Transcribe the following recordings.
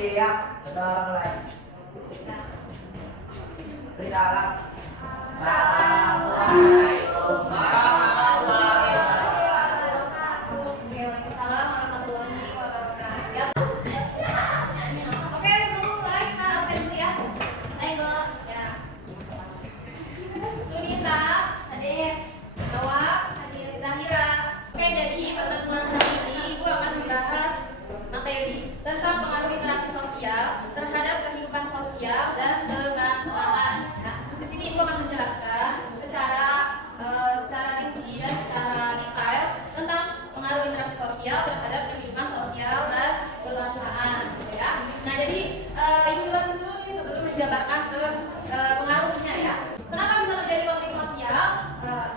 Siap, kita mulai. Risalah. Assalamualaikum warahmatullahi wabarakatuh. Waalaikumsalam warahmatullahi wabarakatuh. Oke, sebelum mulai kita absen dulu ya. Ayo, ya. Lunita, Hadir, Nawa, Hadir, Zahira. Oke, jadi pertemuan kali ini Ibu akan membahas materi tentang pengaruh interaksi sosial terhadap kehidupan sosial dan kebangsaan. Ya. Di sini Ibu akan menjelaskan secara rinci dan secara detail tentang pengaruh interaksi sosial terhadap kehidupan sosial dan kebangsaan. Gitu ya. Nah, jadi Ibu jelasin dulu nih sebelum menjabarkan ke pengaruhnya ya. Kenapa bisa terjadi konflik sosial?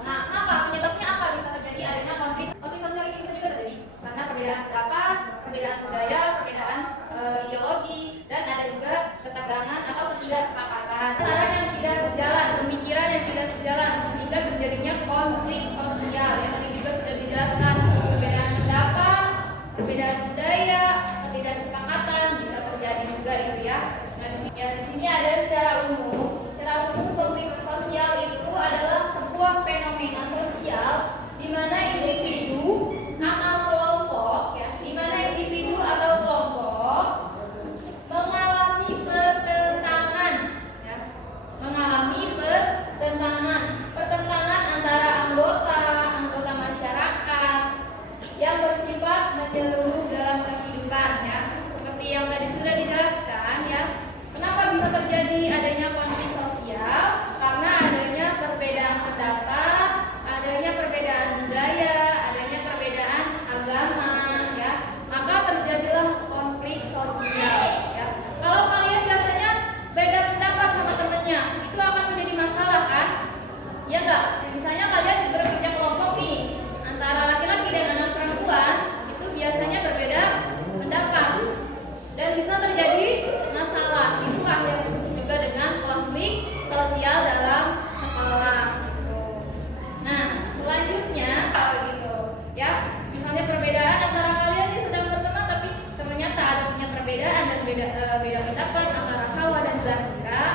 Nah, kenapa? Penyebabnya apa bisa terjadi adanya konflik? Konflik sosial ini bisa juga terjadi karena perbedaan pendapat, perbedaan budaya, perbedaan ideologi, dan ada juga ketegangan atau ketidaksepakatan. Cara yang tidak sejalan, pemikiran yang tidak sejalan sehingga terjadinya konflik sosial. Yang tadi juga sudah dijelaskan, perbedaan pendapat, perbedaan budaya, ketidaksepakatan bisa terjadi juga itu ya. Nah, di sini ada secara umum. Secara umum konflik sosial itu adalah sebuah fenomena sosial di mana individu atau kelompok ya, di mana individu atau kelompok mengalami pertentangan ya, pertentangan antara anggota masyarakat yang bersifat menyeluruh dalam kehidupan ya. Seperti yang tadi sudah dijelaskan ya. Kenapa bisa terjadi adanya konflik sosial? Karena adanya perbedaan pendapat, adanya perbedaan budaya, adanya perbedaan agama ya. Maka terjadilah konflik sosial ya. Kalau kalian biasanya beda pendapat sama temennya, itu akan menjadi masalah kan? Ya enggak? Misalnya kalian bekerja kelompok nih, antara laki-laki dan anak perempuan, itu biasanya berbeda pendapat dan bisa terjadi masalah. Itulah yang disebut juga dengan konflik sosial dalam sekolah gitu. Nah, selanjutnya gitu ya. Misalnya perbedaan antara kalian ini sedang berteman tapi ternyata ada punya perbedaan dan beda pendapat antara Hawa dan Zahira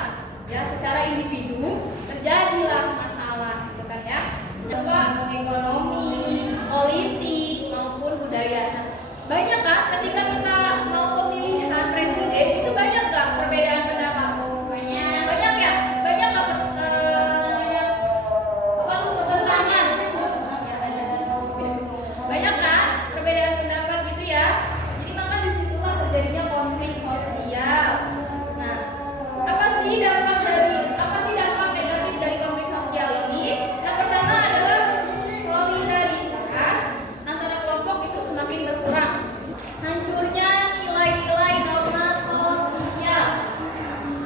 ya, secara individu terjadilah masalah gitu kan ya. Dampak ekonomi, politik maupun budaya. Nah, banyak kan ketika kita mau pemilihan presiden itu banyak gak perbedaan pendapat? Banyak ya? Banyak gak pertentangan? Banyak kan perbedaan pendapat gitu ya? Jadi maka disitulah terjadinya konflik sosial. Nah, apa sih dampak negatif dari konflik sosial ini? Yang pertama adalah solidaritas antara kelompok itu semakin berkurang. Hancurnya nilai-nilai norma sosial.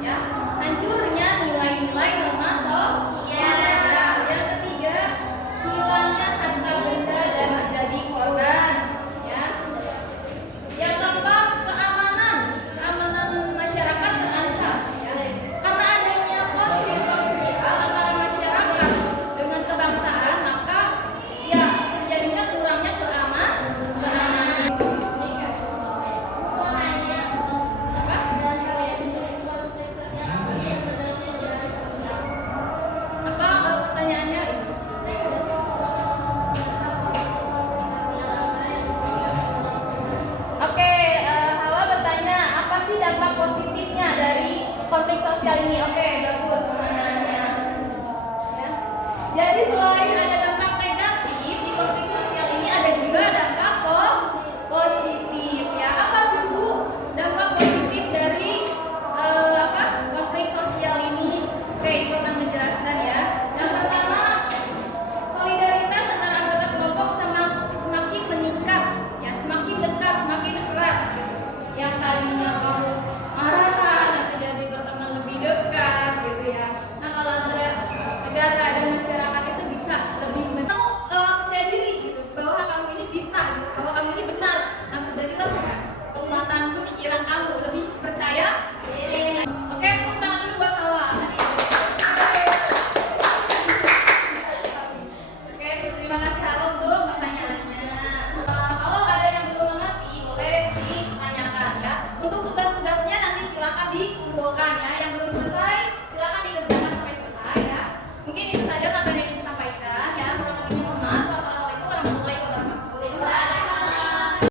Ya, hancurnya nilai-nilai norma sosial. Yang ketiga, hilangnya harta benda dan menjadi korban. Ya. Yang keempat, keamanan masyarakat terancam. Ya. Karena adanya konflik sosial antara masyarakat dengan kebangsaan, maka ya terjadinya kurangnya keamanan. Apa pertanyaannya? Oke, Hawa bertanya, apa sih dampak positifnya dari konflik sosial ini? Oke, bagus pertanyaannya. Ya. Jadi selain ada dampak negatif di konflik sosial ini, ada juga dampak positif. Ya, apa sih Bu dampak positif dari konflik sosial ini? Oke, Ibu akan menjelaskan ya. Yang pertama, solidaritas antara anggota kelompok semakin meningkat, ya, semakin dekat, semakin erat. Gitu. Yang tadinya kamu marahan, nanti jadi berteman lebih dekat, gitu ya. Nah, kalau antara negara dan masyarakat itu bisa lebih percaya diri, gitu, bahwa kamu ini bisa, gitu, bahwa kamu ini benar. Nah, terjadilah penguatan pemikiran kamu lebih percaya